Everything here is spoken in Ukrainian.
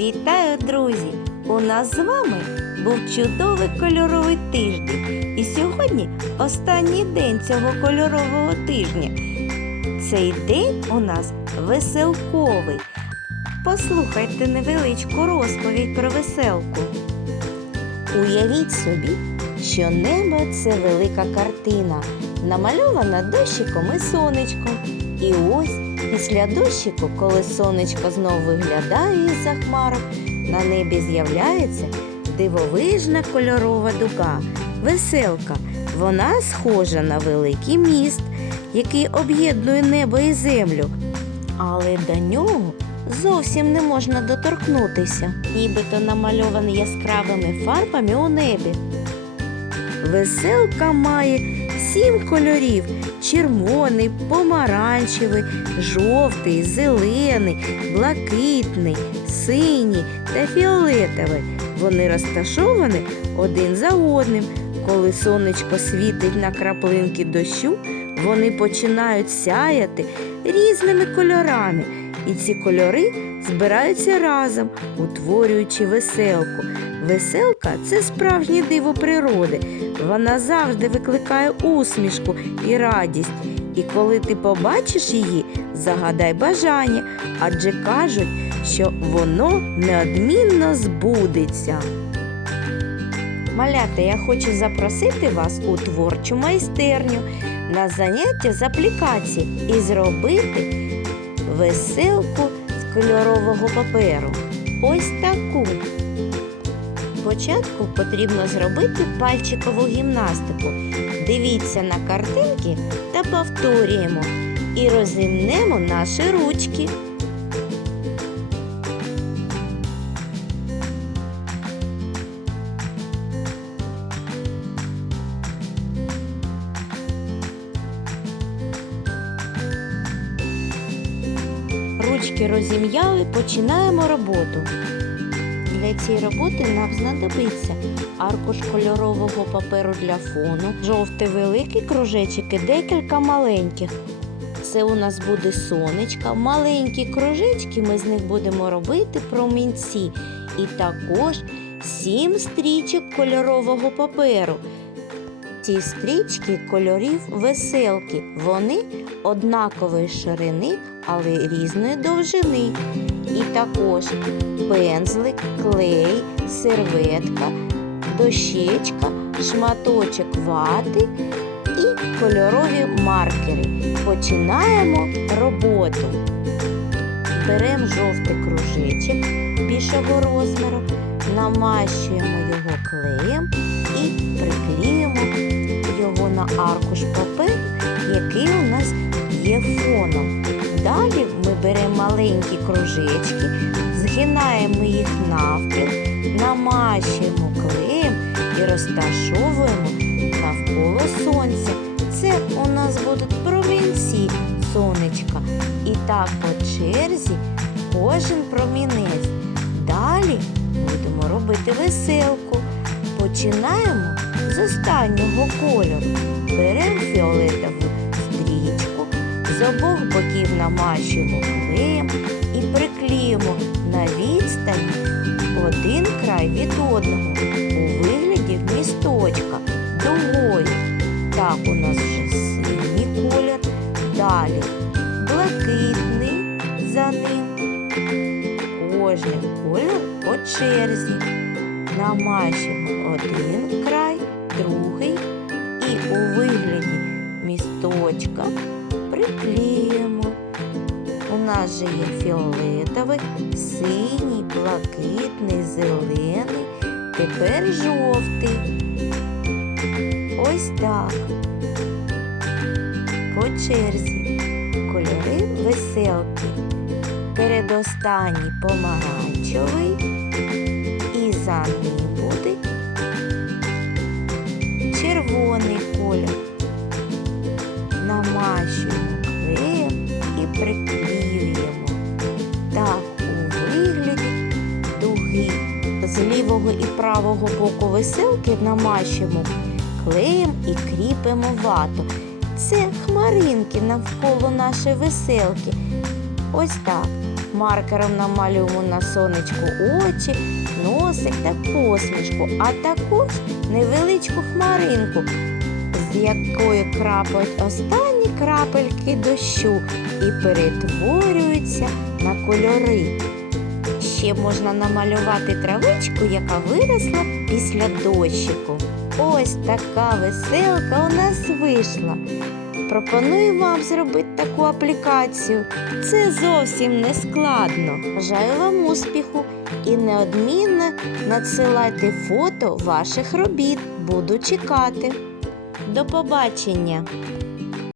Вітаю, друзі! У нас з вами був чудовий кольоровий тиждень. І сьогодні останній день цього кольорового тижня. Цей день у нас веселковий. Послухайте невеличку розповідь про веселку. Уявіть собі, що небо це велика картина, намальована дощиком і сонечком. І ось після дощику, коли сонечко знов виглядає із-за хмарок, на небі з'являється дивовижна кольорова дуга, веселка. Вона схожа на великий міст, який об'єднує небо і землю. Але до нього зовсім не можна доторкнутися, нібито намальований яскравими фарбами у небі. Веселка має сім кольорів: червоний, помаранчевий, жовтий, зелений, блакитний, синій та фіолетовий. Вони розташовані один за одним. Коли сонечко світить на краплинки дощу, вони починають сяяти різними кольорами, і ці кольори збираються разом, утворюючи веселку. Веселка це справжнє диво природи. Вона завжди викликає усмішку і радість. І коли ти побачиш її, загадай бажання, адже кажуть, що воно неодмінно збудеться. Малята, я хочу запросити вас у творчу майстерню на заняття з аплікації і зробити веселку з кольорового паперу. Ось таку. Спочатку потрібно зробити пальчикову гімнастику. Дивіться на картинки та повторюємо і розімнемо наші ручки. Ручки розім'яли, починаємо роботу. Для цієї роботи нам знадобиться аркуш кольорового паперу для фону, жовтий великий кружечок і декілька маленьких. Це у нас буде сонечка, маленькі кружечки, ми з них будемо робити промінці. І також сім стрічок кольорового паперу. Ці стрічки кольорів веселки. Вони однакової ширини, але різної довжини. І також пензлик, клей, серветка, дощечка, шматочок вати і кольорові маркери. Починаємо роботу. Беремо жовтий кружечок більшого розміру, намащуємо його клеєм і приклеїмо його на аркуш паперу, який у нас є фоном. Далі ми беремо маленькі кружечки, згинаємо їх навпіл, намащуємо клеєм і розташовуємо навколо сонця. Це у нас будуть промінці сонечка. І так по черзі кожен промінець. Далі будемо робити веселку. Починаємо з останнього кольору. Беремо фіолетову стрічку, з обох боків намащуємо клеєм і приклеїмо на відстані один край від одного у вигляді місточка дугою. Так у нас вже синій колір, далі блакитний за ним. Кожен колір по черзі. Намащуємо один край, другий і у вигляді місточка приклеїмо. У нас же є фіолетовий, синій, блакитний, зелений, тепер жовтий. Ось так. По черзі кольори веселки. Передостанній помаранчевий і за ним буде червоний колір. Лівого і правого боку веселки намащуємо клеєм і кріпимо вату. Це хмаринки навколо нашої веселки. Ось так. Маркером намалюємо на сонечку очі, носик та посмішку, а також невеличку хмаринку, з якої крапають останні крапельки дощу і перетворюються на кольори. Ще можна намалювати травичку, яка виросла після дощику. Ось така веселка у нас вийшла. Пропоную вам зробити таку аплікацію. Це зовсім не складно. Бажаю вам успіху і неодмінно надсилайте фото ваших робіт. Буду чекати. До побачення!